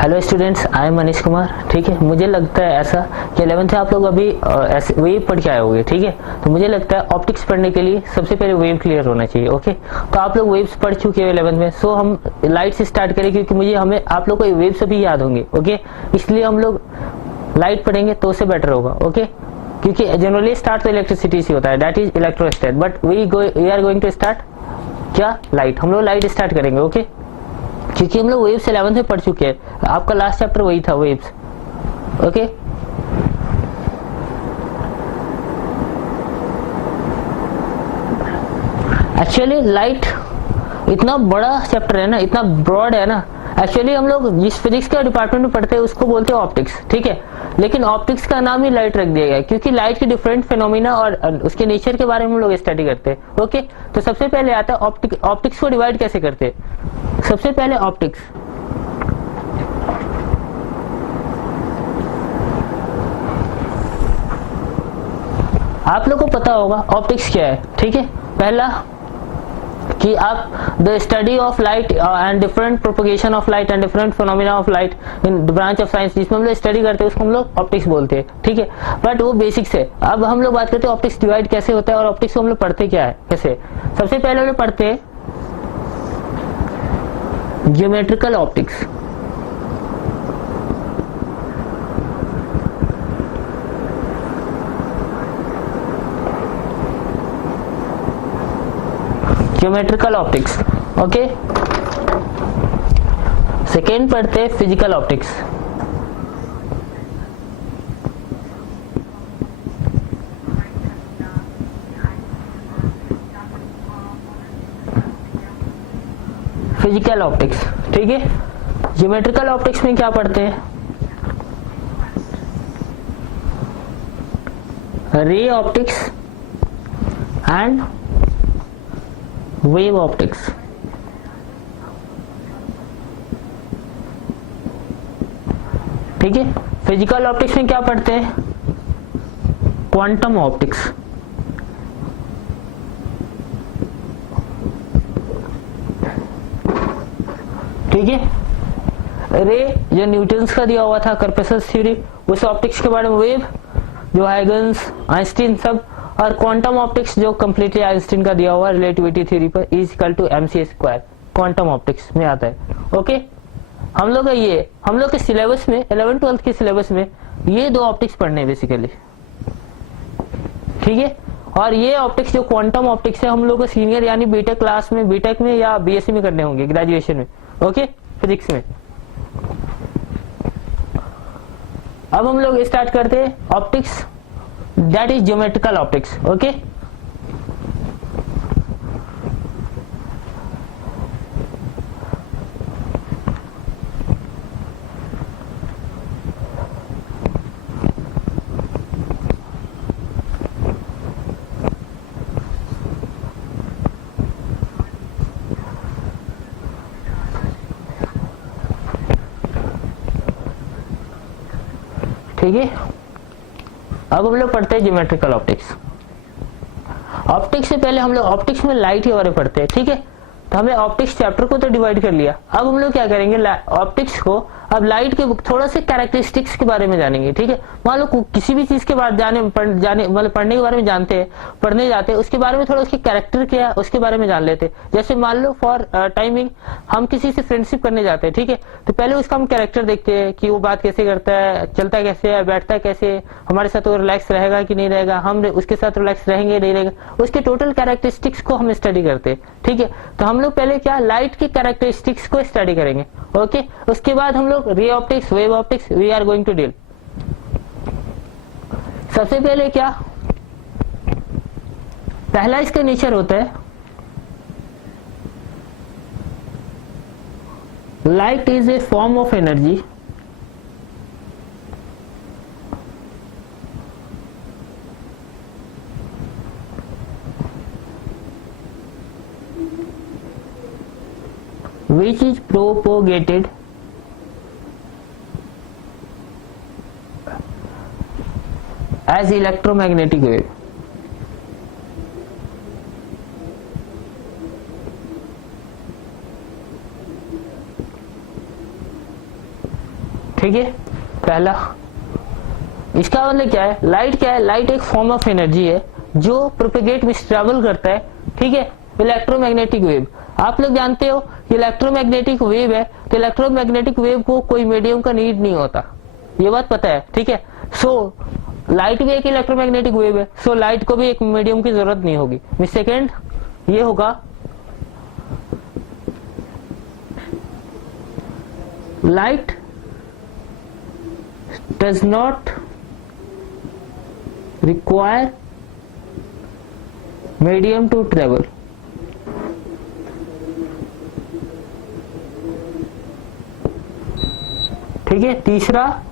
Hello students, I am Manish Kumar. ठीक है, मुझे लगता है ऐसा कि 11th में आप लोग अभी वेव पढ़ के आए होंगे। ठीक है, तो मुझे लगता है ऑप्टिक्स पढ़ने के लिए सबसे पहले वेव क्लियर होना चाहिए। ओके, तो आप लोग वेव्स पढ़ चुके हो 11th में, सो हम लाइट से स्टार्ट करें क्योंकि मुझे हमें आप लोग को वेव्स भी याद होंगे। ओके, इसलिए हम लोग लाइट पढ़ेंगे तो उससे बेटर होगा। ओके, क्योंकि जनरली स्टार्ट तो इलेक्ट्रिसिटी से होता है, that is electrostat, but we are going to start क्या, लाइट। हम लोग लाइट स्टार्ट करेंगे। ओके, क्योंकि हम लोग वेव्स 11th में पढ़ चुके हैं, आपका लास्ट चैप्टर वही था, वेव्स। ओके, एक्चुअली लाइट इतना बड़ा चैप्टर है ना, इतना ब्रॉड है ना। एक्चुअली हम लोग जिस फिजिक्स के डिपार्टमेंट में पढ़ते हैं उसको बोलते हैं ऑप्टिक्स। ठीक है, लेकिन ऑप्टिक्स का नाम ही लाइट रख दिया गया है क्योंकि लाइट के डिफरेंट फिनोमिना और उसके नेचर के बारे में हम लोग स्टडी करते हैं। ओके, तो सबसे पहले आता है ऑप्टिक्स को डिवाइड कैसे करते हैं। सबसे पहले ऑप्टिक्स, आप लोग को पता होगा ऑप्टिक्स क्या है। ठीक है, पहला कि आप the study of light and different propagation of light and different phenomena of light in branch of science, जिसमें हम लोग स्टडी करते हैं उसको हम लोग ऑप्टिक्स बोलते हैं। ठीक है, बट वो बेसिक्स है। अब हम लोग बात करते हैं ऑप्टिक्स डिवाइड कैसे होता है और ऑप्टिक्स को हम लोग पढ़ते क्या है, कैसे। सबसे पहले हम लोग पढ़ते हैं geometrical optics. Geometrical optics. Okay, second पढ़ते हैं फिजिकल ऑप्टिक्स। Physical optics. ठीक है, ज्योमेट्रिकल ऑप्टिक्स में क्या पढ़ते हैं, ray optics and wave optics. ठीक है, फिजिकल ऑप्टिक्स में क्या पढ़ते हैं, क्वांटम ऑप्टिक्स। ठीक है, रे जो न्यूटन्स का दिया हुआ था कर्पेसस थ्योरी, उस ऑप्टिक्स के बारे में, वेव जो हाइगन्स आइंस्टीन सब, और क्वांटम ऑप्टिक्स जो कंप्लीटली आइंस्टीन का दिया हुआ रिलेटिविटी थ्योरी पर, is equal to mc square, quantum optics में आता है। ओके, हम लोग के सिलेबस में 11th-12th के सिलेबस में ये दो ऑप्टिक्स पढ़ने हैं बेसिकली। ठीक है, और ये ऑप्टिक्स जो क्वांटम ऑप्टिक्स है हम लोग को सीनियर यानी बीटेक क्लास में, बीटेक में या बीएससी में करने होंगे, ग्रेजुएशन में। ओके, फिजिक्स में। अब हम लोग स्टार्ट करते हैं optics, that is geometrical optics. Okay, ठीक है, अब हम लोग पढ़ते हैं ज्योमेट्रिकल ऑप्टिक्स। ऑप्टिक्स से पहले हम लोग ऑप्टिक्स में लाइट के बारे में पढ़ते हैं। ठीक है, तो हमने ऑप्टिक्स चैप्टर को तो डिवाइड कर लिया। अब हम लोग क्या करेंगे, ऑप्टिक्स को अब लाइट के थोड़ा से कैरेक्टरिस्टिक्स के बारे में जानेंगे। ठीक है, मान लो किसी भी चीज के बाद जाने मतलब पढ़ने के बारे में जानते हैं, पढ़ने जाते हैं, उसके बारे में थोड़ा उसके कैरेक्टर क्या है उसके बारे में जान लेते हैं। जैसे मान लो फॉर टाइमिंग हम किसी से फ्रेंडशिप करने जाते हैं। ठीक है, तो पहले उसका हम कैरेक्टर देखते हैं कि वो बात कैसे करता है, चलता कैसे है, बैठता है कैसे, हमारे साथ वो रिलैक्स रहेगा कि नहीं रहेगा, हम उसके साथ रिलैक्स रहेंगे नहीं रहेगा, उसके टोटल कैरेक्टरिस्टिक्स को हम स्टडी करते हैं। ठीक है, तो हम लोग पहले क्या, लाइट के कैरेक्टरिस्टिक्स को स्टडी करेंगे। ओके, उसके बाद हम लोग ray optics, wave optics we are going to deal. सबसे पहले क्या, पहला इसका नेचर होता है, light is a form of energy which is propagated as electromagnetic wave. ठीक है, पहला। इसका मतलब क्या है, लाइट क्या है, लाइट एक फॉर्म ऑफ एनर्जी है जो प्रोपेगेट में ट्रेवल करता है, ठीक है, इलेक्ट्रोमैग्नेटिक वेव। आप लोग जानते हो कि इलेक्ट्रोमैग्नेटिक वेव है, तो इलेक्ट्रोमैग्नेटिक वेव को कोई मीडियम का नीड नहीं होता, ये बात पता है, ठीक है। सो लाइट भी एक इलेक्ट्रोमैग्नेटिक वेव है, सो लाइट को भी एक मीडियम की जरूरत नहीं होगी। सेकेंड ये होगा, light does not require medium to travel. ठीक है, तीसरा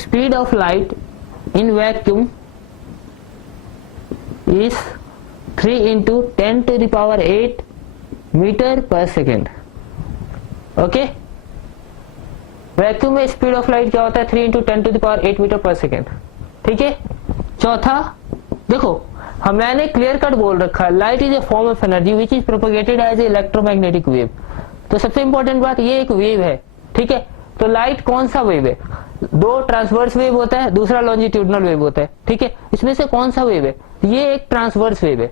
speed of light in vacuum is 3 into 10 to the power 8 meter per second। Okay, vacuum में स्पीड ऑफ लाइट क्या होता है, 3 into 10 to the power 8 metre per second. ठीक है, चौथा देखो, मैंने क्लियर कट बोल रखा है, light is a form of energy which is propagated as a electromagnetic wave. तो सबसे इंपॉर्टेंट बात, ये एक वेव है, ठीक है। तो लाइट कौन सा वेव है, दो ट्रांसवर्स वेव होता है, दूसरा लॉन्जिट्यूडनल वेव होता है, ठीक है। इसमें से कौन सा वेव है, ये एक ट्रांसवर्स वेव है।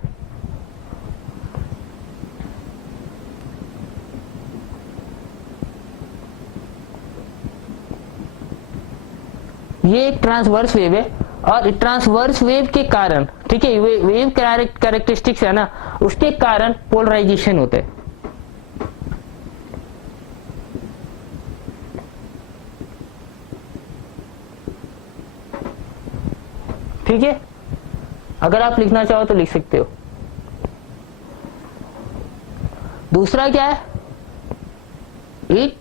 ये एक ट्रांसवर्स वेव है, और ट्रांसवर्स वेव के कारण, ठीक है, वेव कैरेक्टरिस्टिक्स है ना, उसके कारण पोलराइजेशन होता है। ठीक है, अगर आप लिखना चाहो तो लिख सकते हो। दूसरा क्या है, it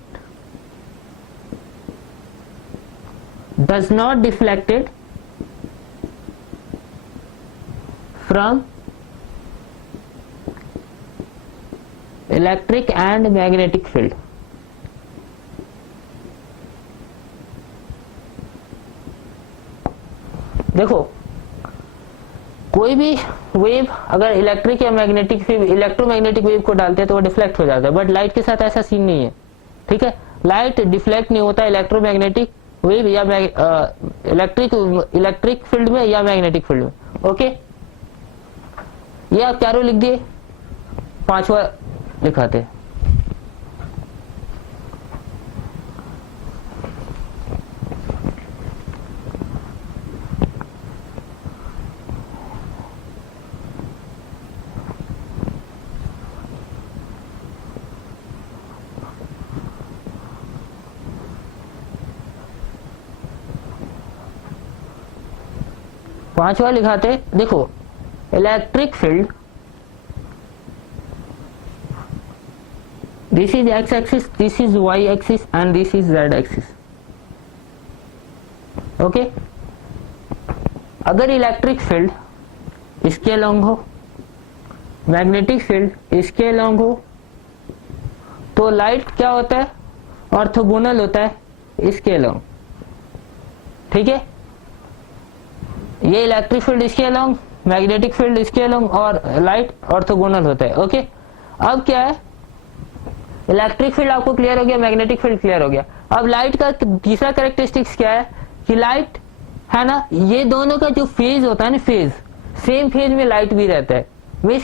does not deflected from electric and magnetic field. देखो, कोई भी वेव अगर इलेक्ट्रिक या मैग्नेटिक इलेक्ट्रोमैग्नेटिक वेव को डालते हैं तो वो डिफ्लेक्ट हो जाता है, बट लाइट के साथ ऐसा सीन नहीं है, ठीक है। लाइट डिफ्लेक्ट नहीं होता इलेक्ट्रोमैग्नेटिक वेव या इलेक्ट्रिक फील्ड में या मैग्नेटिक फील्ड में। ओके, ये आप चारों लिख दिए, पांचवा लिखाते हैं। पांचवा लिखाते, देखो, electric field, this is X axis, this is Y axis and this is Z axis. Okay, अगर इलेक्ट्रिक फील्ड इसके अलोंग हो, मैग्नेटिक फील्ड इसके अलोंग हो, तो लाइट क्या होता है, ऑर्थोगोनल होता है इसके अलोंग। ठीक है, ये इलेक्ट्रिक फील्ड इसके अलोंग, मैग्नेटिक फील्ड इसके अलोंग, और लाइट ऑर्थोगोनल होता है। ओके, अब क्या है, इलेक्ट्रिक फील्ड आपको क्लियर हो गया, मैग्नेटिक फील्ड क्लियर हो गया। अब लाइट का तीसरा कैरेक्टरिस्टिक्स क्या है कि लाइट है ना, ये दोनों का जो फेज होता है ना, फेज, सेम फेज में लाइट भी रहता है। मिस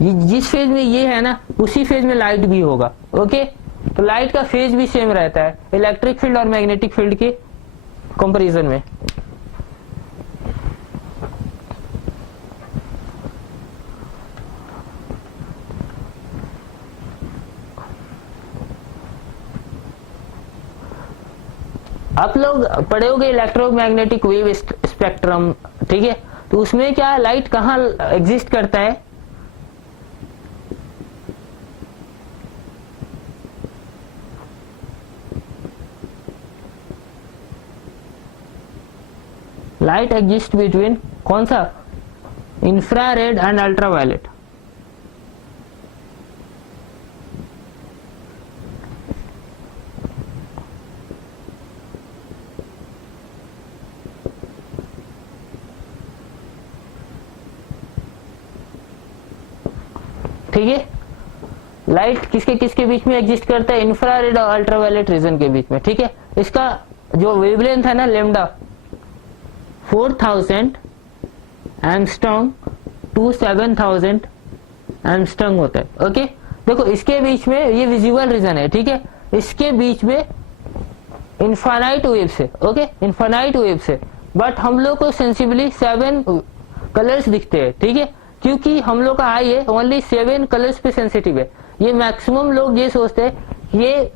जिस फेज में ये है ना, उसी फेज में लाइट भी होगा। ओके, तो लाइट का फेज भी सेम रहता है इलेक्ट्रिक फील्ड और मैग्नेटिक फील्ड के कंपैरिजन में। आप लोग पढ़े होगे इलेक्ट्रोमैग्नेटिक वेव स्पेक्ट्रम, ठीक है। तो उसमें क्या लाइट कहाँ एग्जिस्ट करता है, लाइट एग्जिस्ट बिटवीन कौन सा, इंफ्रारेड एंड अल्ट्रावायलेट। ठीक है। लाइट किसके किसके बीच में एग्जिस्ट करता है, इंफ्रारेड और अल्ट्रावायलेट रीजन के बीच में, ठीक है। इसका जो वेवलेंथ है ना लेमडा 4000 एंगस्ट्रॉम टू 7000 एंगस्ट्रॉम होता है। ओके, देखो इसके बीच में ये विजुअल रीजन है, ठीक है। इसके बीच में इनफाइनाइट वेव्स है, ओके, इनफाइनाइट वेव्स है, बट हम लोग को सेंसिबली 7 कलर्स दिखते हैं, ठीक है, क्योंकि हम लोग का आई है ओनली 7 कलर्स पे सेंसिटिव है। ये मैक्सिमम लोग ये सोचते हैं ये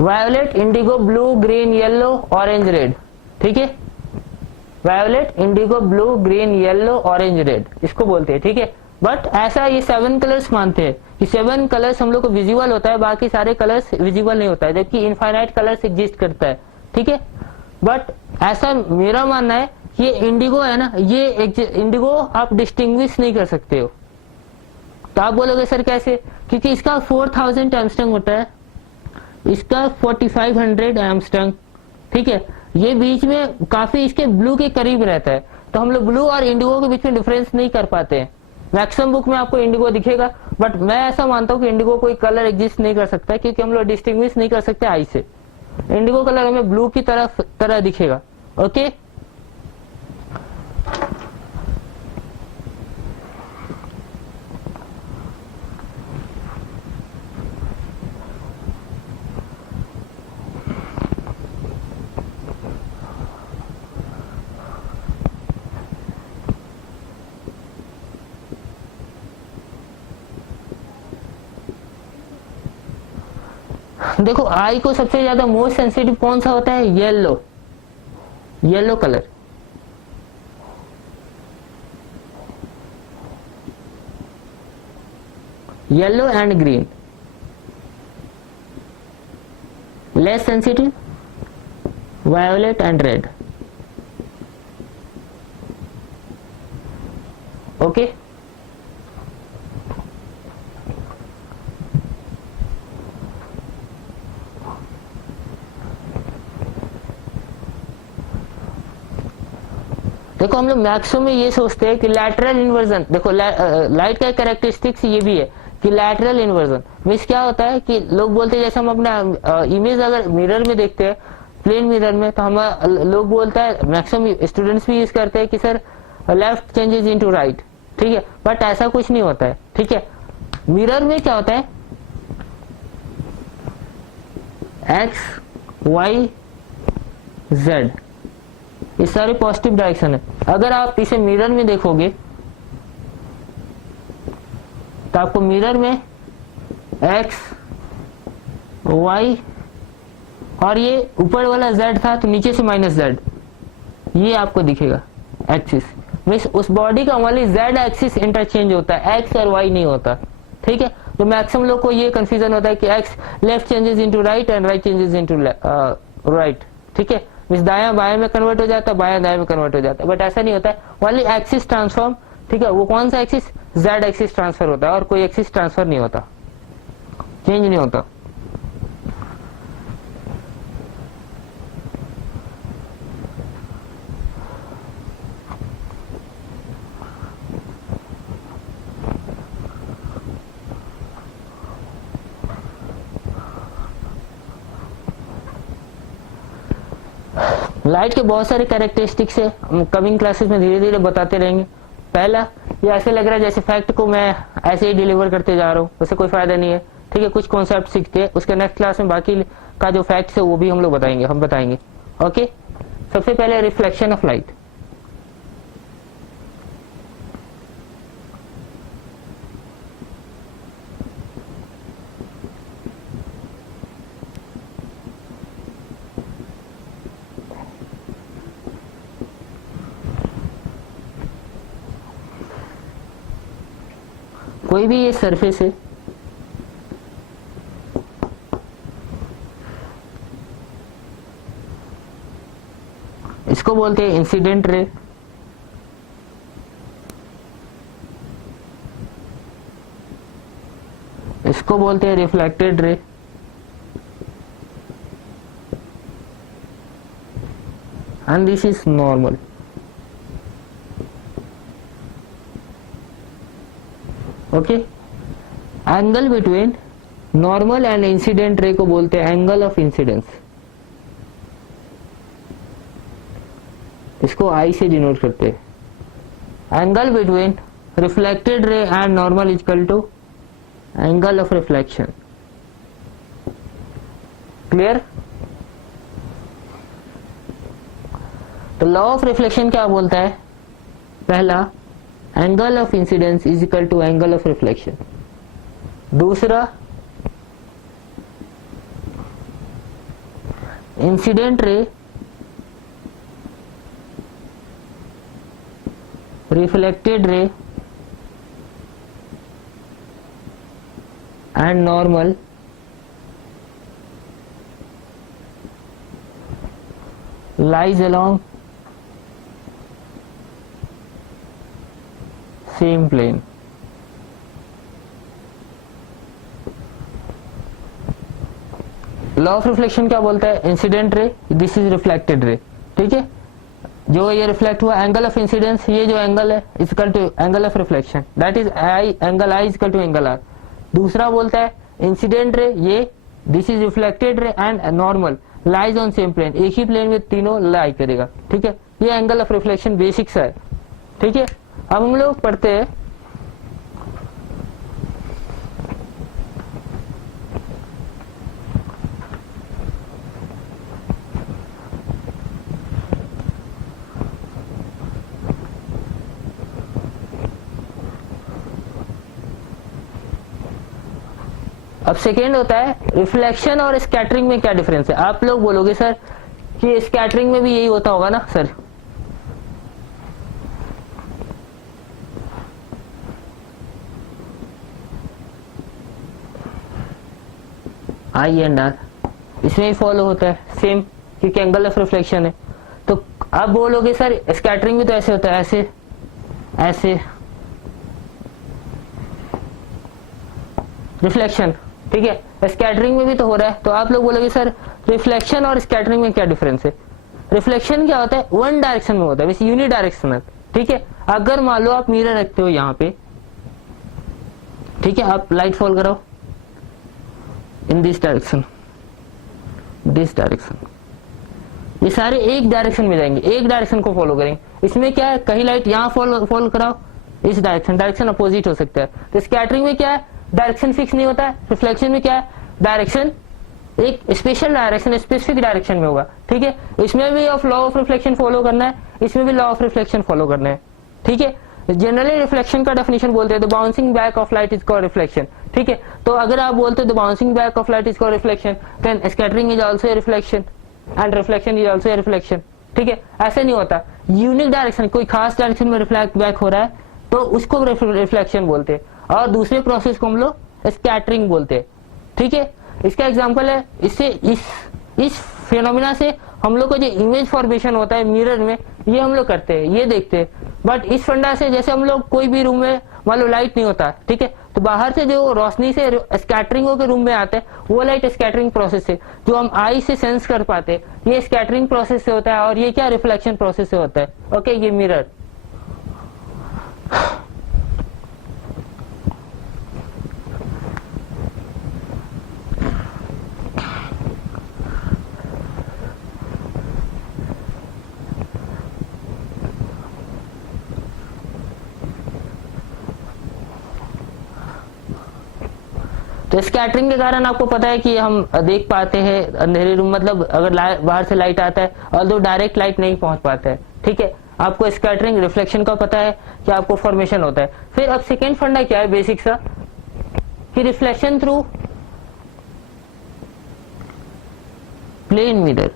violet, Indigo, blue, green, yellow, orange, red, ठीक है। Violet, Indigo, blue, green, yellow, orange, red इसको बोलते हैं, ठीक है। बट ऐसा ये 7 कलर्स मानते हैं कि 7 कलर्स हम लोग को विजुअल होता है, बाकी सारे कलर्स विजुअल नहीं होता है, जबकि इनफाइनाइट कलर्स एग्जिस्ट करता है, ठीक है। बट ऐसा मेरा मानना है कि ये इंडिगो है ना, ये इंडिगो आप डिस्टिंग्विश नहीं कर सकते हो। तो आप बोलोगे सर कैसे, क्योंकि इसका 4000 एम्स्ट्रॉम होता है, इसका 4500 एम्स्ट्रॉम, ठीक है। ये बीच में काफी इसके ब्लू के करीब रहता है, तो हम लोग ब्लू और इंडिगो के बीच में डिफरेंस नहीं कर पाते हैं। मैक्सिमम बुक में आपको इंडिगो दिखेगा, बट मैं ऐसा मानता हूँ कि इंडिगो कोई कलर एग्जिस्ट नहीं कर सकता, क्योंकि हम लोग डिस्टिंग्विश नहीं कर सकते आई से। इंडिगो कलर हमें ब्लू की तरह दिखेगा, ओके। देखो आई को सबसे ज्यादा मोस्ट सेंसिटिव कौन सा होता है, yellow, yellow colour. Yellow and green less sensitive, violet and red, okay. देखो हम लोग मैक्सिमम में ये सोचते हैं कि लैटरल इन्वर्जन, देखो लाइट का कैरेक्टरिस्टिक्स ये भी है कि लैटरल इन्वर्जन मीन्स क्या होता है कि लोग बोलते हैं, जैसे हम अपना इमेज अगर मिरर में देखते हैं, प्लेन मिरर में, तो हम लोग बोलता है, मैक्सिमम स्टूडेंट्स भी यूज करते हैं कि sir left changes into right, ठीक है। बट ऐसा कुछ नहीं होता है, ठीक है। मिरर में क्या होता है, एक्स वाई जेड ये सारे पॉजिटिव डायरेक्शन है। अगर आप इसे मिरर में देखोगे तो आपको मिरर में एक्स वाई और ये ऊपर वाला जेड था तो नीचे से माइनस जेड ये आपको दिखेगा एक्सिस, मीन्स उस बॉडी का ओनली जेड एक्सिस इंटरचेंज होता है, एक्स और वाई नहीं होता, ठीक है। तो मैक्सिमम लोग को ये कंफ्यूजन होता है कि x left changes into right and right changes into right, ठीक है। मीन्स दायां बाएं में कन्वर्ट हो जाता है, बायां दाएं में कन्वर्ट हो जाता है, बट ऐसा नहीं होता है। ओनली एक्सिस ट्रांसफॉर्म, ठीक है। वो कौन सा एक्सिस, जेड एक्सिस ट्रांसफर होता है, और कोई एक्सिस ट्रांसफर नहीं होता, चेंज नहीं होता। लाइट के बहुत सारे कैरेक्टरिस्टिक्स है, हम कमिंग क्लासेस में धीरे धीरे बताते रहेंगे। पहला, ये ऐसे लग रहा है जैसे फैक्ट को मैं ऐसे ही डिलीवर करते जा रहा हूँ, उससे कोई फायदा नहीं है, ठीक है। कुछ कॉन्सेप्ट सीखते हैं, उसके नेक्स्ट क्लास में बाकी का जो फैक्ट्स है वो भी हम लोग बताएंगे, हम बताएंगे, ओके। सबसे पहले रिफ्लेक्शन ऑफ लाइट। कोई भी ये सरफेस है, इसको बोलते हैं इंसिडेंट रे, इसको बोलते हैं reflected ray, and this is normal. Okay, angle between normal and incident ray को बोलते हैं एंगल ऑफ इंसिडेंस। इसको आई से डिनोट करते हैं। Angle between reflected ray and normal is equal to angle of reflection. Clear? तो लॉ ऑफ रिफ्लेक्शन क्या बोलता है? पहला, angle of incidence is equal to angle of reflection. दूसरा, incident ray reflected ray and normal lies along same plane। Law of reflection क्या बोलता है? Incident रे, दिस इज रिफ्लेक्टेड रे, ठीक है, जो ये रिफ्लेक्ट हुआ, एंगल ऑफ इंसिडेंस, ये जो एंगल है is equal to angle of reflection, that is I, angle I is equal to angle R. दूसरा बोलता है इंसिडेंट रे, ये this is reflected ray and normal lies on same plane, एक ही plane में तीनों लाई करेगा, ठीक है। ये एंगल ऑफ रिफ्लेक्शन बेसिक्स है, ठीक है। अब हम लोग पढ़ते हैं अब सेकेंड होता है रिफ्लेक्शन और स्कैटरिंग में क्या डिफरेंस है। आप लोग बोलोगे सर कि स्कैटरिंग में भी यही होता होगा ना सर? आई एंड आर इसमें ही फॉलो होता है सेम, क्योंकि एंगल ऑफ रिफ्लेक्शन है। तो आप बोलोगे सर स्कैटरिंग भी तो ऐसे होता है, ऐसे ऐसे रिफ्लेक्शन, ठीक है, स्कैटरिंग में भी तो हो रहा है। तो आप लोग बोलोगे सर रिफ्लेक्शन और स्कैटरिंग में क्या डिफरेंस है? रिफ्लेक्शन क्या होता है? वन डायरेक्शन में होता है, वैसे यूनि डायरेक्शनल, ठीक है। अगर मान लो आप मिरर रखते हो यहाँ पे, ठीक है, आप लाइट फॉल कराओ in this direction, this direction, ये सारे एक डायरेक्शन में जाएंगे, एक डायरेक्शन को फॉलो करेंगे। इसमें क्या है, कहीं लाइट यहाँ फॉल कराओ, इस डायरेक्शन अपोजिट हो सकता है। तो स्कैटरिंग में क्या है, डायरेक्शन फिक्स नहीं होता है। रिफ्लेक्शन में क्या है, डायरेक्शन एक स्पेशल डायरेक्शन, स्पेसिफिक डायरेक्शन में होगा, ठीक है। इसमें भी लॉ ऑफ रिफ्लेक्शन फॉलो करना है, इसमें भी लॉ ऑफ रिफ्लेक्शन फॉलो करना है, ठीक है। जनरली रिफ्लेक्शन का डेफिनेशन बोलते हैं the bouncing back of light is called reflection, ठीक है। तो अगर आप बोलते हो the bouncing back of light is called reflection, then scattering is also a reflection and reflection is also a reflection, ठीक है। ऐसे नहीं होता, यूनिक डायरेक्शन, कोई खास डायरेक्शन में रिफ्लेक्ट बैक हो रहा है तो उसको रिफ्लेक्शन बोलते हैं, और दूसरे प्रोसेस को हम लोग स्कैटरिंग बोलते हैं, ठीक है। इसका एग्जांपल है, इससे इस फिनोमिना से हम लोग को जो इमेज फॉर्मेशन होता है मिरर में, ये हम लोग करते हैं, ये देखते हैं। बट इस फंडा से जैसे हम लोग कोई भी रूम में मान लो लाइट नहीं होता, ठीक है, तो बाहर से जो रोशनी से स्कैटरिंग होकर रूम में आते हैं, वो लाइट स्कैटरिंग प्रोसेस से जो हम आई से सेंस कर पाते हैं, ये स्कैटरिंग प्रोसेस से होता है, और ये क्या रिफ्लेक्शन प्रोसेस से होता है, ओके। ये मिरर, तो स्कैटरिंग के कारण आपको पता है कि हम देख पाते हैं अंधेरे रूम, मतलब अगर बाहर से लाइट आता है और दो डायरेक्ट लाइट नहीं पहुंच पाता है, ठीक है। आपको स्कैटरिंग रिफ्लेक्शन का पता है कि आपको फॉर्मेशन होता है। फिर अब सेकेंड फंडा क्या है बेसिक सा, कि रिफ्लेक्शन थ्रू प्लेन मिरर,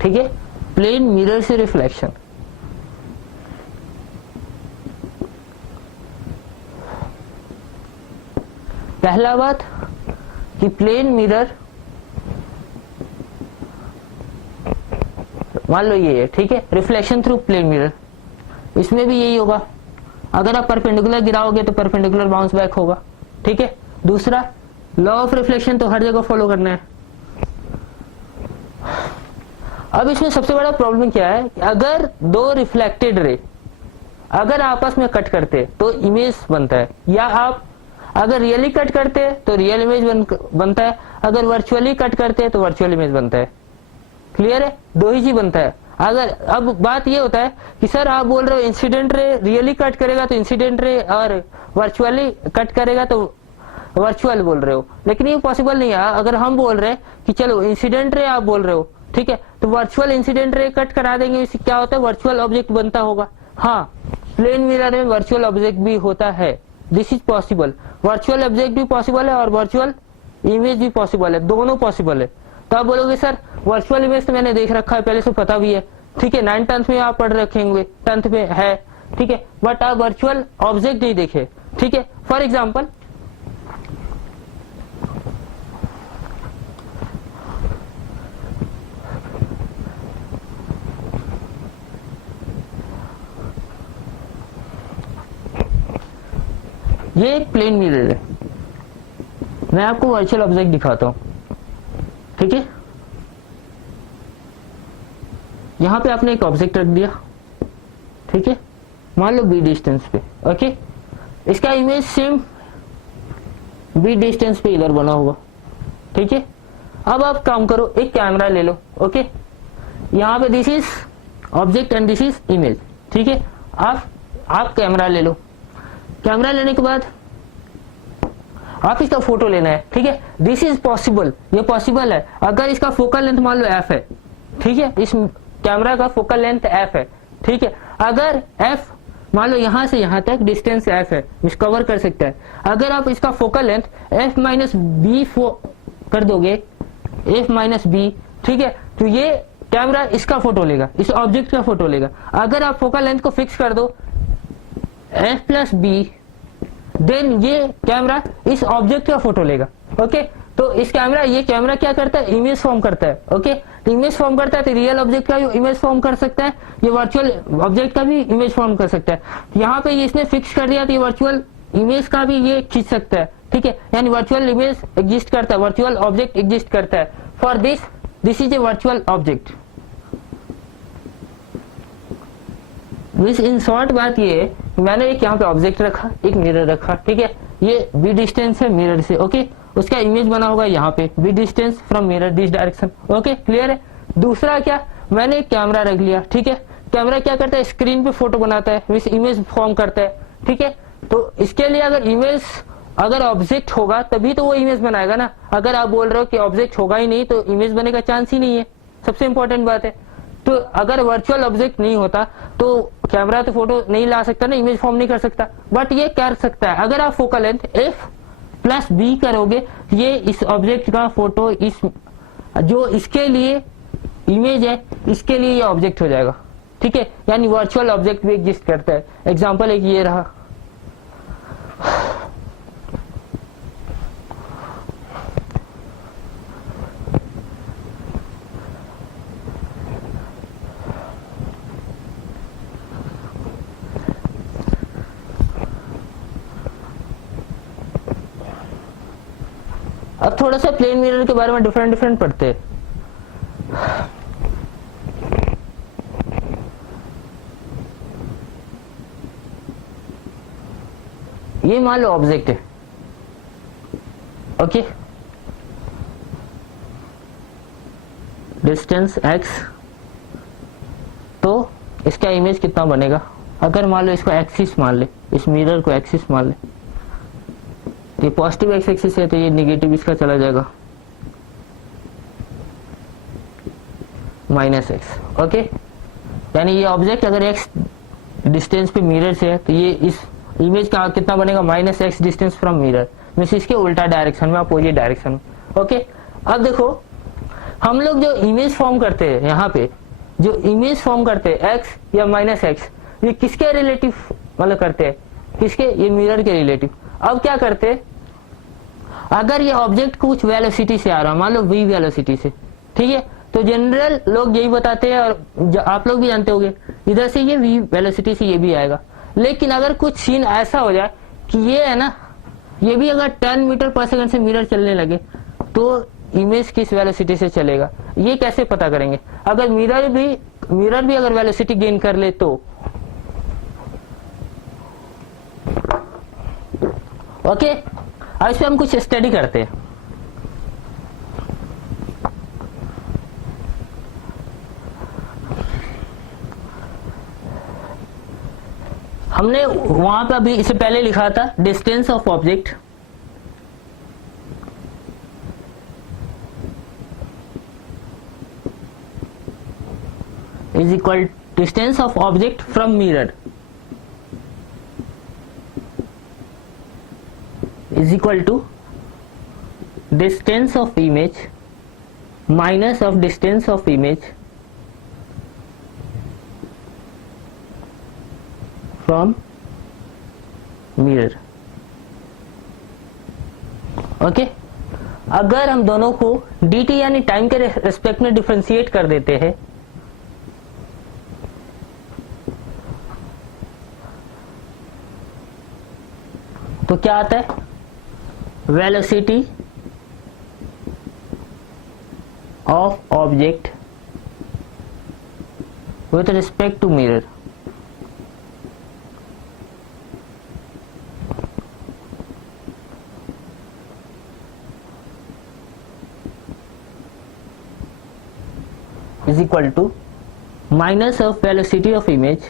ठीक है, प्लेन मिरर से रिफ्लेक्शन। पहला बात कि प्लेन मिरर मान लो ये है, ठीक है, रिफ्लेक्शन थ्रू प्लेन मिरर, इसमें भी यही होगा। अगर आप परपेंडिकुलर गिराओगे तो परपेंडिकुलर बाउंस बैक होगा, ठीक है। दूसरा लॉ ऑफ रिफ्लेक्शन तो हर जगह फॉलो करना है। अब इसमें सबसे बड़ा प्रॉब्लम क्या है, अगर दो रिफ्लेक्टेड रे अगर आपस में कट करते तो इमेज बनता है, या आप अगर रियली कट करते तो रियल इमेज बनता है, अगर वर्चुअली कट करते तो वर्चुअल इमेज बनता है। क्लियर है, दो ही चीज बनता है। अगर अब बात ये होता है कि सर आप बोल रहे हो इंसिडेंट रे रियली कट करेगा तो इंसिडेंट रे, और वर्चुअली कट करेगा तो वर्चुअल बोल रहे हो, लेकिन ये पॉसिबल नहीं है। अगर हम बोल रहे हैं कि चलो इंसिडेंट रे आप बोल रहे हो, ठीक है, तो वर्चुअल इंसिडेंट रे कट करा देंगे, इससे क्या होता है, वर्चुअल ऑब्जेक्ट बनता होगा। हाँ, प्लेन मिरर में वर्चुअल ऑब्जेक्ट भी होता है, this is possible. Virtual object भी पॉसिबल है और वर्चुअल इमेज भी पॉसिबल है, दोनों पॉसिबल है। तो आप बोलोगे सर वर्चुअल इमेज तो मैंने देख रखा है पहले से, पता भी है, ठीक है, 9th 10th में आप पढ़ रखे होंगे, 10th में है, ठीक है, बट आप वर्चुअल ऑब्जेक्ट नहीं देखे, ठीक है। फॉर एग्जाम्पल ये एक प्लेन मिरर है, मैं आपको वर्चुअल ऑब्जेक्ट दिखाता हूं, ठीक है। यहां पे आपने एक ऑब्जेक्ट रख दिया, ठीक है, मान लो बी डिस्टेंस पे, ओके, इसका इमेज सेम बी डिस्टेंस पे इधर बना होगा, ठीक है। अब आप काम करो, एक कैमरा ले लो, ओके, यहां पे this is object and this is image, ठीक है। आप कैमरा ले लो, कैमरा लेने के बाद आप इसका फोटो लेना है, ठीक है। दिस इज पॉसिबल, ये पॉसिबल है अगर इसका फोकल लेंथ मान लो एफ है, ठीक है, इस कैमरा का फोकल लेंथ एफ है, ठीक है। अगर एफ मान लो यहां से यहां तक डिस्टेंस एफ है, इस कवर कर सकता है, अगर आप इसका focal length F minus B कर दोगे, एफ माइनस बी, ठीक है, तो ये कैमरा इसका फोटो लेगा, इस ऑब्जेक्ट का फोटो लेगा। अगर आप फोकल लेंथ को फिक्स कर दो एफ प्लस बी, देन ये कैमरा इस ऑब्जेक्ट का फोटो लेगा, ओके। तो इस कैमरा, ये कैमरा क्या करता है, इमेज फॉर्म करता है, ओके। तो इमेज फॉर्म करता है तो रियल ऑब्जेक्ट का भी इमेज फॉर्म कर सकता है, ये वर्चुअल ऑब्जेक्ट का भी इमेज फॉर्म कर सकता है। यहाँ पे इसने फिक्स कर दिया तो ये वर्चुअल इमेज का भी ये खींच सकता है, ठीक है, यानी वर्चुअल इमेज एग्जिस्ट करता है, वर्चुअल ऑब्जेक्ट एग्जिस्ट करता है। For this is a virtual object. In short बात ये है, मैंने एक यहाँ पे ऑब्जेक्ट रखा, एक मिरर रखा, ठीक है, ये बी डिस्टेंस है मिरर से, ओके, उसका इमेज बना होगा यहाँ पे B distance from mirror this direction, okay, clear है। दूसरा क्या, मैंने एक कैमरा रख लिया, ठीक है, कैमरा क्या करता है, स्क्रीन पे फोटो बनाता है, विस इमेज फॉर्म करता है, ठीक है। तो इसके लिए अगर ऑब्जेक्ट होगा तभी तो वो इमेज बनाएगा ना। अगर आप बोल रहे हो कि ऑब्जेक्ट होगा ही नहीं तो इमेज बने का चांस ही नहीं है, सबसे इंपॉर्टेंट बात है। तो अगर वर्चुअल ऑब्जेक्ट नहीं होता तो कैमरा तो फोटो नहीं ला सकता ना, इमेज फॉर्म नहीं कर सकता, बट ये कर सकता है। अगर आप focal length F plus B करोगे, ये इस ऑब्जेक्ट का फोटो, इस जो इसके लिए इमेज है इसके लिए ये ऑब्जेक्ट हो जाएगा, ठीक है, यानी वर्चुअल ऑब्जेक्ट भी एग्जिस्ट करता है। एग्जांपल एक ये रहा, अब थोड़ा सा प्लेन मिरर के बारे में डिफरेंट पढ़ते हैं। ये मान लो ऑब्जेक्ट है, ओके, डिस्टेंस x, तो इसका इमेज कितना बनेगा, अगर मान लो इसको एक्सिस मान ले, इस मिरर को एक्सिस मान ले, ये पॉजिटिव एक्स एक्सिस है तो ये निगेटिव इसका चला जाएगा -x, ओके। यानी ये ऑब्जेक्ट अगर x डिस्टेंस पे मिरर से है तो ये इस इमेज का कितना बनेगा, -x distance from mirror, means इसके उल्टा डायरेक्शन में, अपोजिट डायरेक्शन में, ओके। अब देखो हम लोग जो इमेज फॉर्म करते हैं, यहाँ पे जो इमेज फॉर्म करते हैं x या -x, ये किसके रिलेटिव मतलब करते हैं, किसके, ये मिरर के रिलेटिव। अब क्या करते, अगर ये ऑब्जेक्ट कुछ वेलोसिटी से आ रहा है, मान लो v वेलोसिटी से, ठीक है, तो जनरल लोग यही बताते हैं और आप लोग भी जानते होंगे, इधर से ये v वेलोसिटी से ये भी आएगा। लेकिन अगर कुछ सीन ऐसा हो जाए कि ये है ना, ये भी अगर 10 मीटर पर सेकंड से मिरर चलने लगे तो इमेज किस वेलोसिटी से चलेगा, ये कैसे पता करेंगे? अगर मिरर भी अगर वेलोसिटी गेन कर ले तो ओके। अब इस पे हम कुछ स्टडी करते हैं। हमने वहां पे अभी इससे पहले लिखा था distance of object is equal distance of object from mirror is equal to distance of image minus of distance of image from mirror. Okay, अगर हम दोनों को dt यानी टाइम के रेस्पेक्ट में डिफरेंशिएट कर देते हैं तो क्या आता है? Velocity of object with respect to mirror is equal to minus of velocity of image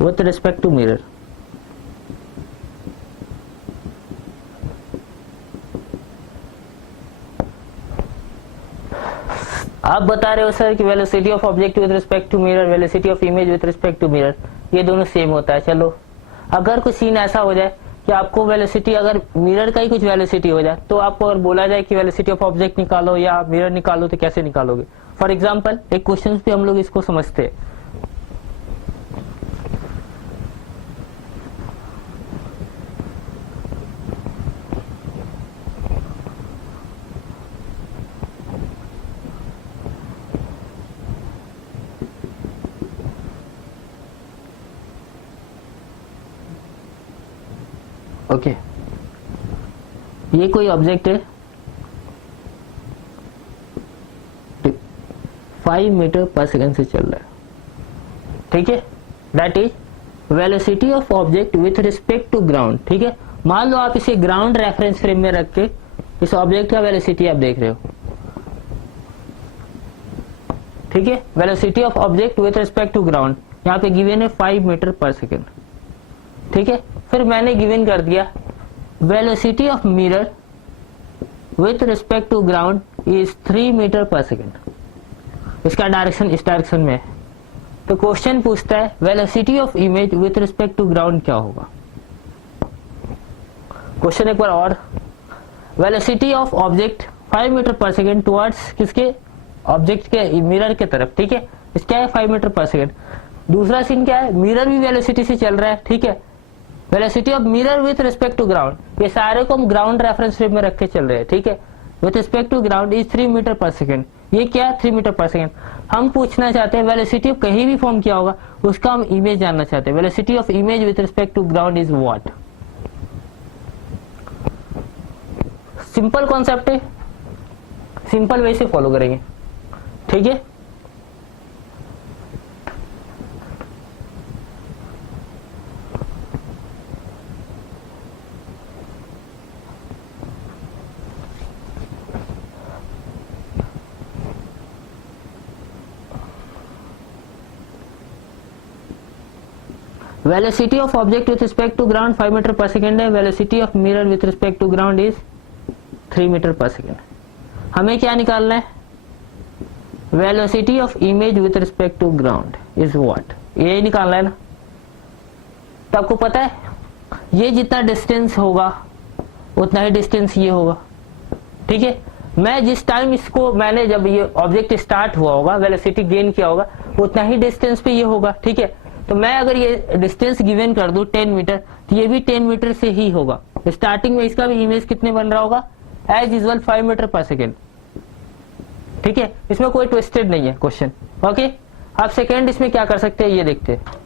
with respect to mirror। आप बता रहे हो सर कि velocity of object with respect to mirror, velocity of image with respect to mirror, ये दोनों same होता है। चलो, अगर कुछ सीन ऐसा हो जाए कि आपको वेलोसिटी, अगर मिरर का ही कुछ वेलोसिटी हो जाए तो आपको अगर बोला जाए कि वेलोसिटी ऑफ ऑब्जेक्ट निकालो या मिरर निकालो तो कैसे निकालोगे? फॉर एग्जांपल एक क्वेश्चन पे हम लोग इसको समझते हैं। ओके, ये कोई ऑब्जेक्ट है 5 मीटर पर सेकंड से चल रहा है, ठीक है। That is velocity of object with respect to ground, ठीक है। मान लो आप इसे ग्राउंड रेफरेंस फ्रेम में रख के इस ऑब्जेक्ट का वेलोसिटी आप देख रहे हो, ठीक है। Velocity of object with respect to ground यहाँ पे गिवन है 5 मीटर पर सेकंड, ठीक है। फिर मैंने गिवन कर दिया velocity of mirror with respect to ground is 3 metre per second, इसका डायरेक्शन इस डायरेक्शन में है। तो क्वेश्चन पूछता है velocity of image with respect to ground क्या होगा? क्वेश्चन एक बार और, velocity of object 5 metre per second towards किसके? ऑब्जेक्ट के मिरर के तरफ, ठीक है। इसका है 5 मीटर पर सेकंड। दूसरा सीन क्या है? मिरर भी वेलोसिटी से चल रहा है, ठीक है। Velocity of mirror with respect to ground, ये सारे को हम ग्राउंड रेफरेंस फ्रेम में रख के चल रहे हैं, ठीक है। With respect to ground is 3 metre per second, ये क्या है? 3 मीटर पर सेकंड। हम पूछना चाहते हैं वेलोसिटी कहीं भी फॉर्म किया होगा उसका हम इमेज जानना चाहते हैं। Velocity of image with respect to ground is what? Simple concept है, सिंपल वे से फॉलो करेंगे, ठीक है। Velocity of object with respect to ground 5 metre per second है। Velocity of mirror with respect to ground is 3 metre per second. हमें क्या निकालना है? Velocity of image with respect to ground is what, ये निकालना है ना। तो आपको पता है ये जितना डिस्टेंस होगा उतना ही डिस्टेंस ये होगा, ठीक है। मैं जिस टाइम इसको मैंने जब ये ऑब्जेक्ट स्टार्ट हुआ होगा, वेलोसिटी गेन किया होगा, उतना ही डिस्टेंस पे ये होगा, ठीक है। तो मैं अगर ये डिस्टेंस गिवन कर दूं 10 मीटर तो ये भी 10 मीटर से ही होगा, स्टार्टिंग में इसका भी इमेज कितने बन रहा होगा, as usual 5 metre per second. ठीक है, इसमें कोई ट्विस्टेड नहीं है क्वेश्चन। ओके, आप सेकेंड इसमें क्या कर सकते हैं ये देखते हैं।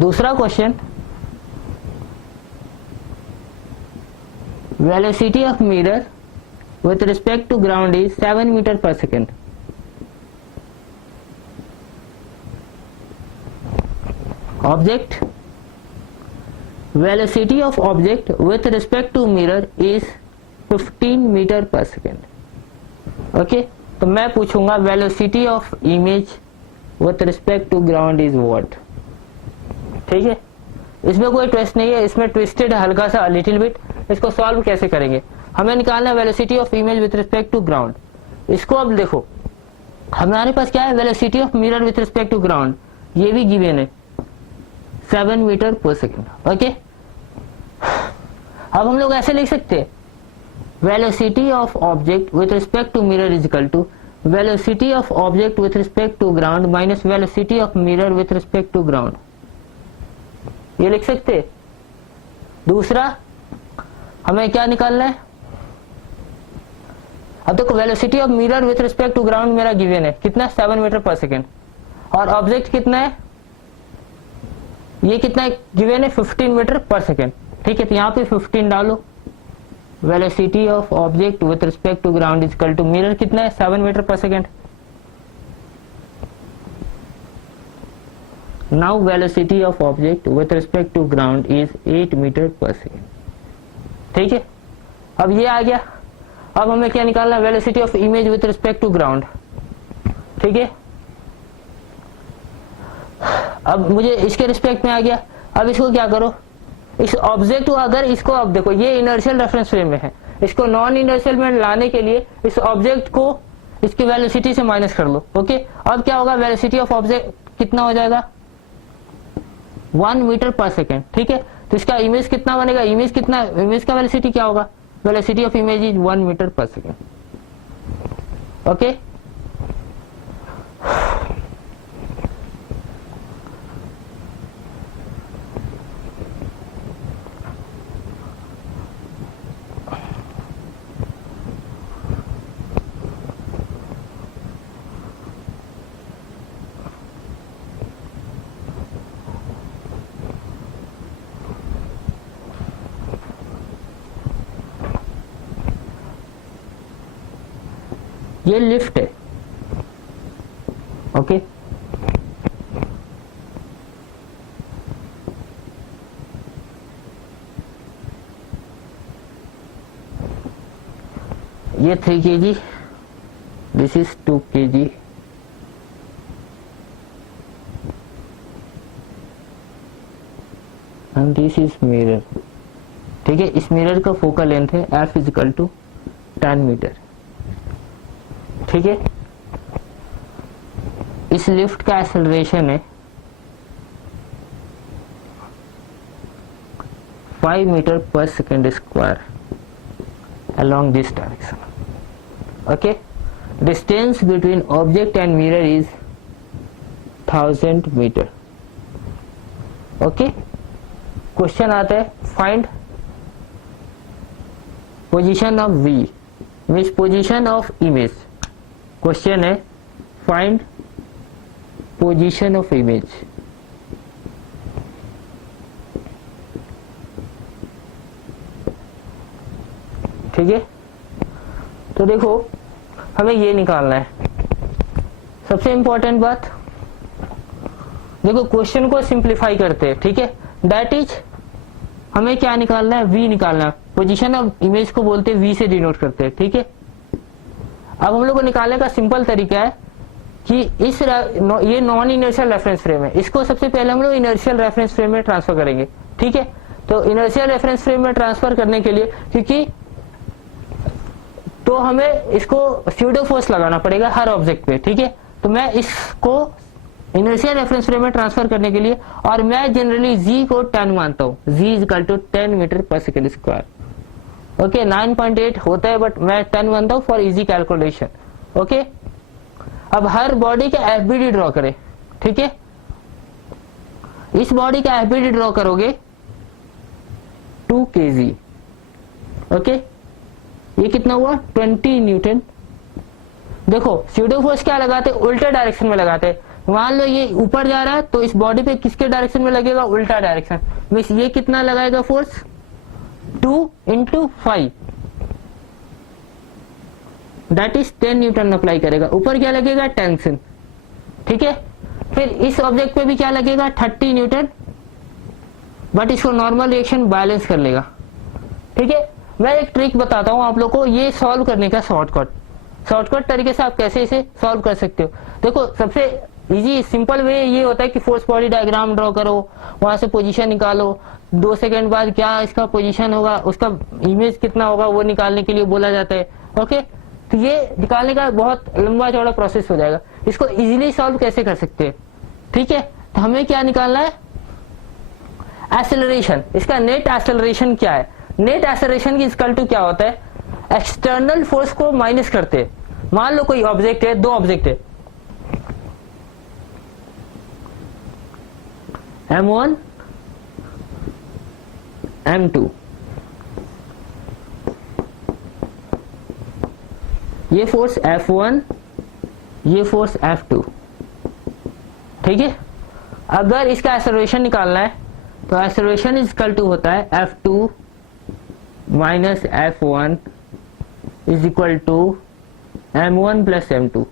दूसरा question, velocity of mirror with respect to ground is 7 meter per second. Object velocity of object with respect to mirror is 15 meter per second. Okay, तो मैं पूछूंगा velocity of image with respect to ground is what. ठीक है, इसमें कोई twist नहीं है, इसमें ट्विस्टेड हल्का सा लिटिल बिट। इसको सॉल्व कैसे करेंगे, हमें निकालना है velocity of image with respect to ground. इसको अब देखो, हमारे पास क्या है, velocity of mirror with respect to ground, ये भी गिवन है 7 मीटर पर सेकेंड। ओके, अब हम लोग ऐसे लिख सकते हैं, velocity of object with respect to mirror is equal to velocity of object with respect to ground minus velocity of mirror with respect to ground, ये लिख सकते हैं। दूसरा हमें क्या निकालना है, अब देखो velocity of mirror with respect to ground मेरा गिवन है कितना, 7 मीटर पर सेकेंड, और ऑब्जेक्ट कितना है, ये कितना गिवन है, 15 मीटर पर सेकेंड। ठीक है, तो यहाँ पे 15 डालो, velocity of object with respect to ground is equal to mirror कितना है, 7 metre per second. Now velocity of object with respect to ground is 8 metre per second. ठीक है, अब ये आ गया। अब हमें क्या निकालना है, velocity of image with respect to ground. ठीक है, अब मुझे इसके रिस्पेक्ट में आ गया। अब इसको क्या करो, इस ऑब्जेक्ट को, अगर इसको, अब देखो ये इनर्शियल रेफरेंस फ्रेम में है, इसको नॉन इनर्शियल में लाने के लिए इस ऑब्जेक्ट को इसकी वेलोसिटी से माइनस कर लो। ओके, अब क्या होगा, वेलोसिटी ऑफ ऑब्जेक्ट कितना हो जाएगा, 1 मीटर पर सेकेंड। ठीक है, तो इसका इमेज कितना बनेगा, इमेज कितना, इमेज का वेलोसिटी क्या होगा, velocity of image is 1 meter per second. Okay, ये लिफ्ट है। ओके, ये 3 kg, this is 2 kg, and this is mirror. ठीक है, इस मिरर का फोकल लेंथ है f is equal to 10 meter. ठीक है, इस लिफ्ट का एक्सेलरेशन है 5 metre per second square along this direction. Okay, distance between object and mirror is 1000 meter. Okay, question आता है, find position of v, means position of image. Question है, find position of image. ठीक है, तो देखो हमें ये निकालना है। सबसे इंपॉर्टेंट बात, देखो क्वेश्चन को सिंप्लीफाई करते हैं। ठीक है, दैट इज हमें क्या निकालना है, v निकालना है। पोजीशन ऑफ इमेज को बोलते हैं, v से डिनोट करते हैं। ठीक है, अब हम लोग को निकालने का सिंपल तरीका है कि ये नॉन इनर्शियल रेफरेंस फ्रेम है, इसको सबसे पहले हम लोग इनर्शियल रेफरेंस फ्रेम में ट्रांसफर करेंगे। ठीक है, तो इनर्शियल रेफरेंस फ्रेम में ट्रांसफर करने के लिए, क्योंकि तो हमें इसको स्यूडो फोर्स लगाना पड़ेगा हर ऑब्जेक्ट पे। ठीक है, तो मैं इसको इनर्शिया रेफरेंस फ्रेम में ट्रांसफर करने के लिए, और मैं जनरली जी को 10 मानता हूँ, जी is equal to 10 metre per second square. Okay 9.8 होता है बट मैं 10 मानता हूँ फॉर इजी कैलकुलेशन। ओके अब हर बॉडी का एफबीडी ड्रॉ करें, ठीक है। इस बॉडी का एफबीडी ड्रॉ करोगे 2 kg। ओके ये कितना हुआ 20 न्यूटन। देखो स्यूडो फोर्स क्या लगाते, उल्टे डायरेक्शन में लगाते। मान लो ये ऊपर जा रहा है तो इस बॉडी पे किसके डायरेक्शन में लगेगा, उल्टा डायरेक्शन। मींस ये कितना लगाएगा force 2 × 5 that is 10 Newton apply करेगा। ऊपर क्या लगेगा टेंशन, ठीक है। फिर इस ऑब्जेक्ट पे भी क्या लगेगा 30 न्यूटन, बट इसको नॉर्मल रिएक्शन बैलेंस कर लेगा, ठीक है। मैं एक ट्रिक बताता हूं आप लोग को, ये सॉल्व करने का शॉर्टकट तरीके से आप कैसे इसे सॉल्व कर सकते हो। देखो सबसे इजी सिंपल वे ये होता है कि फोर्स बॉडी डायग्राम ड्रॉ करो, वहां से पोजीशन निकालो, 2 सेकंड बाद क्या इसका पोजीशन होगा, उसका इमेज कितना होगा वो निकालने के लिए बोला जाता है। ओके तो ये निकालने का बहुत लंबा चौड़ा प्रोसेस हो जाएगा। इसको इजीली सॉल्व कैसे कर सकते हैं, ठीक है। तो हमें क्या निकालना है, एक्सेलरेशन। इसका नेट एक्सेलरेशन क्या है, नेट एक्सेलरेशन की इक्वल टू क्या होता है, एक्सटर्नल फोर्स को माइनस करते। मान लो कोई ऑब्जेक्ट है, 2 ऑब्जेक्ट है, M1 M2, ये फोर्स F1, ये फोर्स F2, ठीक है। अगर इसका एक्सेलरेशन निकालना है तो एक्सेलरेशन इज इक्वल टू होता है F2 minus F1 is equal to M1 plus M2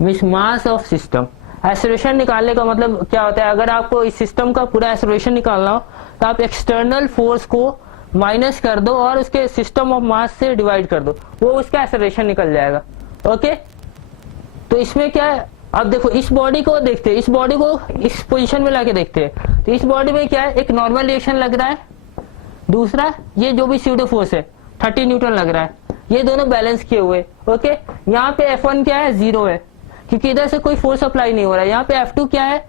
means mass of system. Acceleration निकालने का मतलब क्या होता है, अगर आपको इस सिस्टम का पूरा एक्सेलरेशन निकालना हो तो आप एक्सटर्नल फोर्स को माइनस कर दो और उसके सिस्टम ऑफ मास से डिवाइड कर दो, वो उसका एक्सेलरेशन निकल जाएगा। ओके तो इसमें क्या है, अब देखो इस बॉडी को देखते हैं, इस बॉडी को इस पोजीशन में लाके देखते हैं। तो इस बॉडी में क्या है, एक नॉर्मल रिएक्शन लग रहा है, दूसरा ये जो भी स्यूडो फोर्स है 30 न्यूटन लग रहा है, ये दोनों बैलेंस किए हुए। ओके यहाँ पे F1 क्या है 0 है क्योंकि इधर से कोई फोर्स अप्लाई नहीं हो रहा है। यहाँ पे F2 क्या है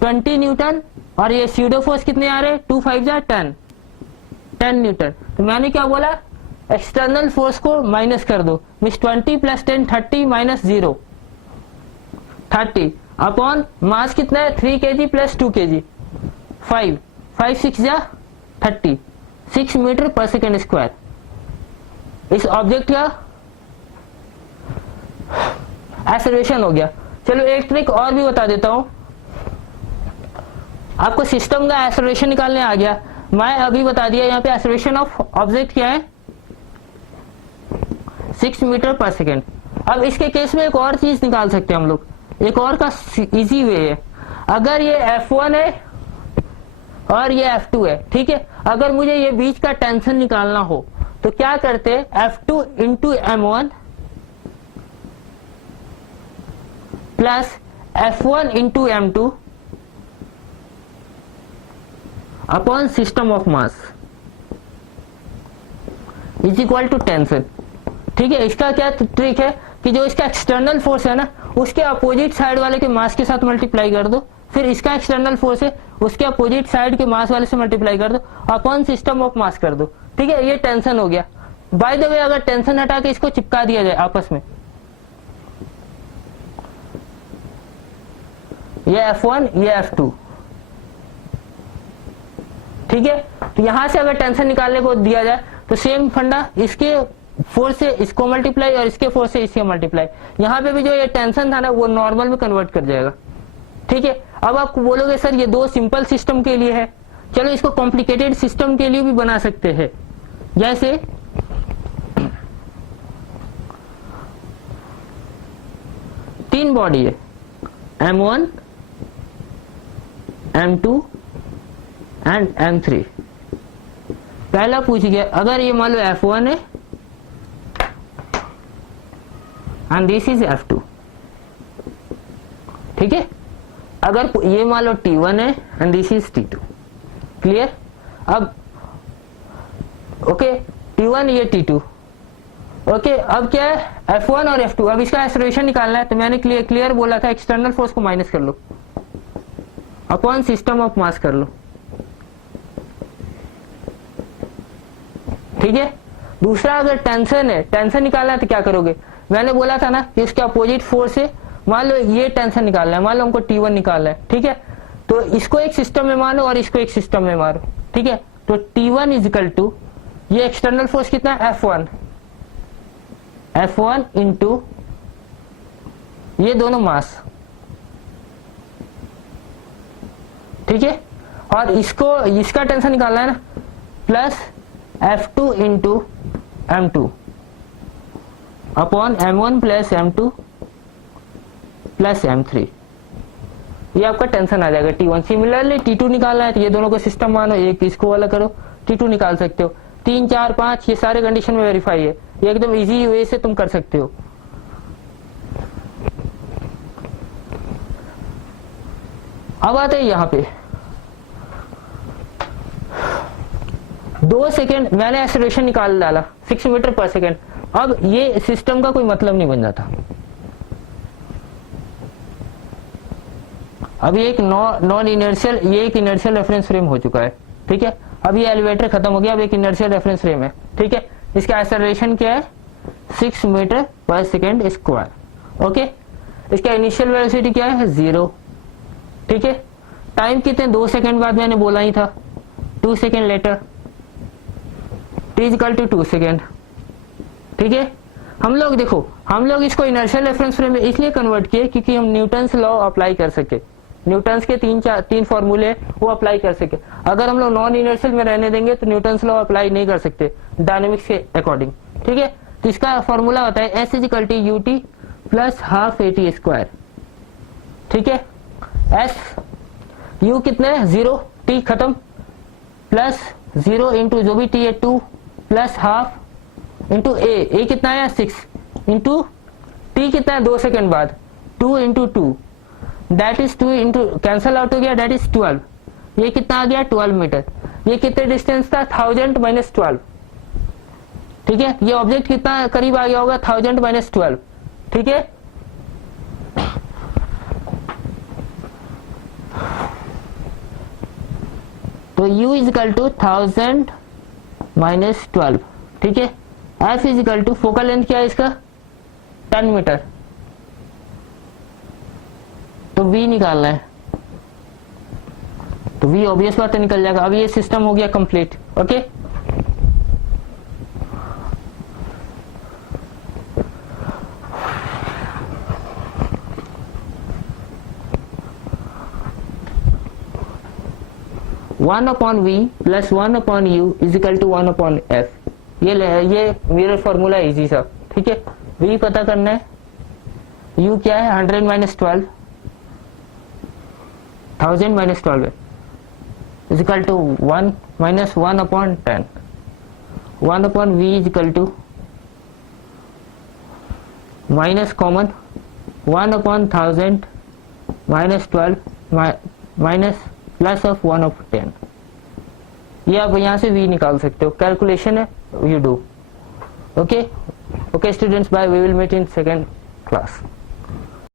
20 न्यूटन और ये स्यूडो फोर्स कितने आ रहे हैं 2 5 10 न्यूटन। तो मैंने क्या बोला, एक्सटर्नल फोर्स को माइनस कर दो, मीन्स 20 + 10 30 - 0 30 अपॉन मास कितना है 3 kg + 2 kg 5 5 6 जा 30 6 मीटर पर सेकेंड स्क्वायर। इस ऑब्जेक्ट का एक्सेलरेशन हो गया। चलो एक ट्रिक और भी बता देता हूं, आपको सिस्टम का एक्सेलरेशन निकालने आ गया, मैं अभी बता दिया यहाँ पे एक्सेलरेशन ऑफ ऑब्जेक्ट क्या है 6 मीटर पर सेकेंड। अब इसके केस में एक और चीज निकाल सकते हैं हम लोग, एक और का इजी वे है। अगर ये F1 है और ये F2 है, ठीक है, अगर मुझे ये बीच का टेंशन निकालना हो तो क्या करते हैं F2 × M1 plus F1 × M2 upon system of mass is equal to tension. ठीक है, इसका क्या ट्रिक है कि जो इसका एक्सटर्नल फोर्स है ना उसके अपोजिट साइड वाले के मास के साथ मल्टीप्लाई कर दो, फिर इसका एक्सटर्नल फोर्स है उसके अपोजिट साइड के मास वाले से मल्टीप्लाई कर दो, अपॉन सिस्टम ऑफ मास कर दो। ठीक है, ये टेंशन हो गया। बाय द वे अगर टेंशन हटा के इसको चिपका दिया जाए आपस में, ये F1 ये F2, ठीक है, तो यहां से अगर टेंशन निकालने को दिया जाए तो सेम फंडा, इसके फोर्स से इसको मल्टीप्लाई और इसके फोर्स से इसके मल्टीप्लाई, यहां पे भी जो ये टेंशन था ना वो नॉर्मल में कन्वर्ट कर जाएगा। ठीक है, अब आप बोलोगे सर ये दो सिंपल सिस्टम के लिए है, चलो इसको कॉम्प्लिकेटेड सिस्टम के लिए भी बना सकते हैं। जैसे तीन बॉडी है M1 M2 एंड M3। पहला पूछ गया अगर ये मान लो F1 है एंड दिस इज F2, ठीक है, अगर ये मान लो T1 है and this is T2, clear. अब ओके T1 ये T2, ओके अब क्या है F1 और F2, अब इसका एक्सेलरेशन निकालना है, तो मैंने क्लियर बोला था एक्सटर्नल फोर्स को माइनस कर लो, अपॉन सिस्टम ऑफ मास कर लो, ठीक है। दूसरा अगर टेंशन है, टेंशन निकालना है तो क्या करोगे, मैंने बोला था ना कि इसके अपोजिट फोर्स से, मान लो ये टेंशन निकालना है, मान लो हमको T1 निकालना है, ठीक है। तो इसको एक सिस्टम में मानो और इसको एक सिस्टम में मारो, ठीक है। तो T1 इज इक्वल टू, ये एक्सटर्नल फोर्स कितना है F1 इंटू ये दोनों मास, ठीक है। और इसको, इसका टेंशन निकालना है ना, plus F2 into M2 upon M1 plus M2 plus M3, ये आपका टेंशन आ जाएगा T1। सिमिलरली T2 निकालना है तो ये दोनों को सिस्टम मानो, एक इसको वाला करो, T2 निकाल सकते हो। 3, 4, 5 ये सारे कंडीशन में वेरीफाई है, ये एकदम इजी वे से तुम कर सकते हो। अब आते हैं यहाँ पे 2 सेकेंड मैंने एक्सेलरेशन निकाल डाला 6 मीटर पर सेकेंड। अब ये सिस्टम का कोई मतलब नहीं बन जाता। अब ये एक नॉन इनर्शियल, ये एक इनर्शियल रेफरेंस फ्रेम हो चुका है, ठीक है। अब ये एलिवेटर खत्म हो गया, अब एक इनर्शियल रेफरेंस फ्रेम है, ठीक है। इसका एक्सेलरेशन क्या है 6 metre per second square, okay. इसका इनिशियल वेलोसिटी क्या है 0, ठीक है। टाइम कितने 2 सेकेंड बाद मैंने बोला ही था, 2 second later, t equal to 2 second, ठीक है। हम लोग देखो, हम लोग इसको इनर्शियल रेफरेंस फ्रेम में इसलिए कन्वर्ट किए क्योंकि हम न्यूटन्स लॉ अप्लाई कर सके, न्यूटन्स के 3 फॉर्मूले वो अप्लाई कर सके। अगर हम लोग नॉन इनर्शियल में रहने देंगे तो न्यूटन्स लॉ अप्लाई नहीं कर सकते डायनेमिक्स के अकॉर्डिंग, ठीक है। तो इसका फॉर्मूला होता है S equal to ut plus half AT square, ठीक है। S u कितना है 0, t खत्म, प्लस 0 इंटू जो भी t है 2 प्लस हाफ इंटू a कितना है 6 इंटू t कितना है 2 सेकेंड बाद 2 into 2 that is 2 into cancel out हो गया, दैट इज 12। ये कितना आ गया 12 मीटर। ये कितने डिस्टेंस था 1000 माइनस 12, ठीक है। ये ऑब्जेक्ट कितना करीब आ गया होगा 1000 माइनस 12, ठीक है। तो u is equal to 1000 minus 12, ठीक है। f is equal to, focal length क्या है इसका 10 मीटर, तो v निकालना है, तो v ऑब्वियस बात है निकल जाएगा। अब ये सिस्टम हो गया complete, okay. One upon V plus 1 upon U is equal to 1 upon F. ये मेरा फॉर्मूला इजी सा, ठीक है। v पता करना है, u क्या है 100 minus 12, 1000 minus 12 is equal to 1 minus 1 upon 10, 1 upon v is equal to minus common 1 upon 1000 minus 12 minus plus of 1 of 10। ये आप यहाँ से v निकाल सकते हो, कैलकुलेशन है, you do, okay. Okay students, bye, we will meet in second class.